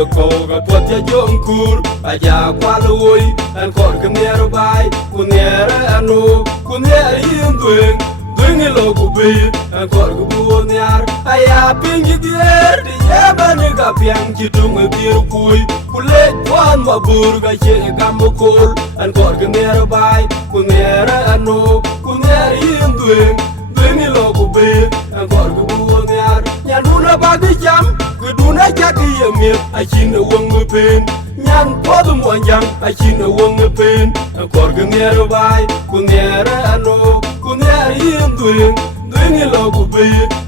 ya ko ga pot ya jom kur aja kwalui an kor kemero bai kunere anu kunere yindwen Dwingi logu bi an kor gubu nyar aya pingi dier di yabani ga piang chitung dir kui kule twan mabur ga che gamukul an kor kemero bai kunere anu kunere yindwen Dwingi logu bi an kor gubu nyar nyanuna bagi jam kuduna chaki yemir achin wong pen nyan podum wanjang achin wong pen an kor kemero bai kunere anu kunere yindwen Dwingi logu bi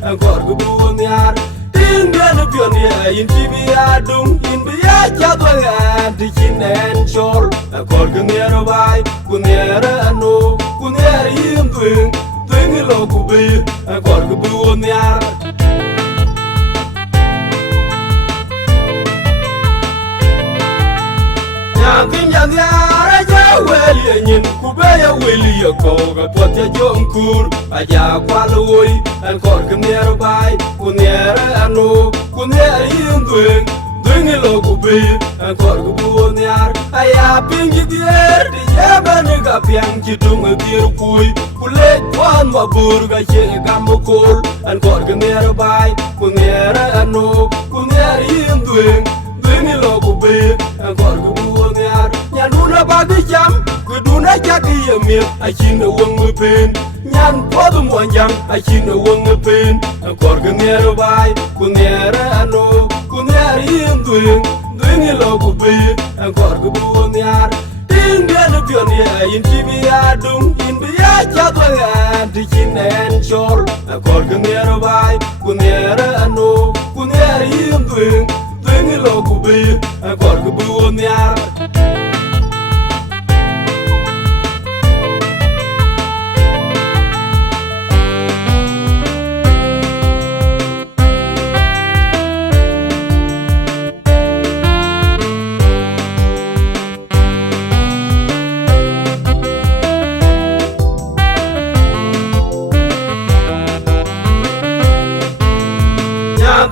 an kor gubu nyar Tingan pion ya in tibi adung in biya chadwa di chinen chol an kor kemero bai kunere anu kunere yindwen Dwingi logu bi an kor gubu nyar Tinyan yara ja weli nyin kubeya weli ya ko ga pot ya jom kur aja kwalui an kor kemero bai kunere anu kunere yindwen Dwingi logu bi an kor gubu nyar aya pingi dier di yabani ga piang chitung dir kui kule twan mabur ga che gamukul an kor kemero bai kunere anu kunere yindwen Dwingi logu bi an kor gubu nyar nyanuna bagi jam kuduna chaki yemir achin wong pen nyan podum wanjang achin wong pen an kor kemero bai kunere anu kunere yindwen Dwingi logu bi an kor gubu nyar Tingan pion ya in tibi adung in biya chadwa di chinen chol an kor kemero bai kunere anu kunere yindwen Dwingi logu bi an kor gubu nyar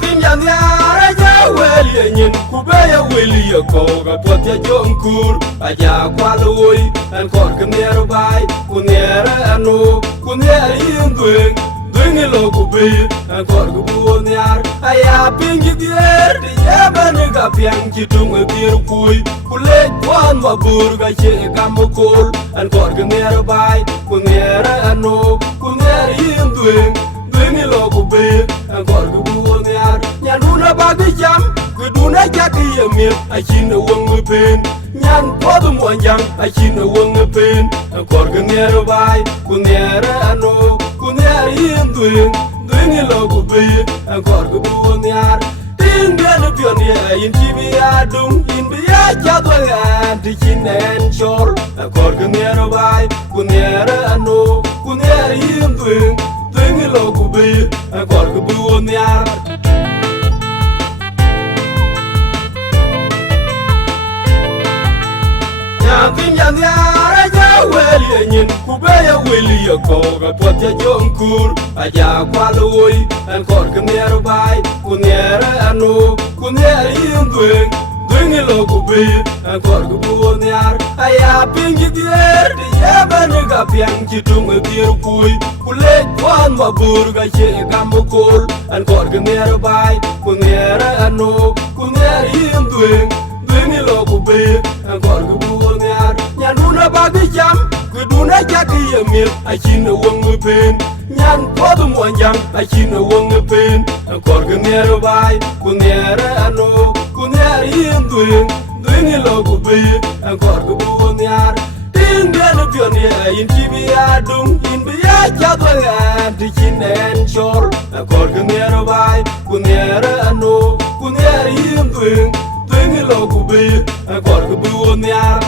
Tinyan yara ja weli nyin kubeya weli ya ko ga pot ya jom kur aja kwalui an kor kemero bai kunere anu kunere yindwen Dwingi logu bi an kor gubu nyar aya pingi dier di yabani ga piang chitung dir kui kule twan mabur ga che gamukul an kor kemero bai kunere anu kunere yindwen Dwingi logu bi an kor gubu nyar nyanuna bagi jam kuduna chaki yemir achin wong pen nyan podum wanjang achin wong pen an kor kemero bai kunere anu kunere yindwen Dwingi logu bi an kor gubu nyar Tingan pion ya in tibi adung in biya chadwa di chinen chol an kor kemero bai kunere anu kunere yindwen Dwingi logu bi an kor gubu nyar Tinyan yara ja weli nyin kubeya weli ya ko ga pot ya jom kur aja kwalui an kor kemero bai kunere anu kunere yindwen Dwingi logu bi an kor gubu nyar aya pingi dier di yabani ga piang chitung dir kui kule twan mabur ga che gamukul an kor kemero bai kunere anu kunere yindwen Dwingi logu bi an kor gubu nyar nyanuna bagi jam kuduna chaki yemir achin wong pen nyan podum wanjang achin wong pen an kor kemero bai kunere anu kunere yindwen Dwingi logu bi an kor gubu nyar Tingan pion ya in tibi adung in biya chadwa di chinen chol an kor kemero bai kunere anu kunere yindwen Dwingi logu bi an kor gubu nyar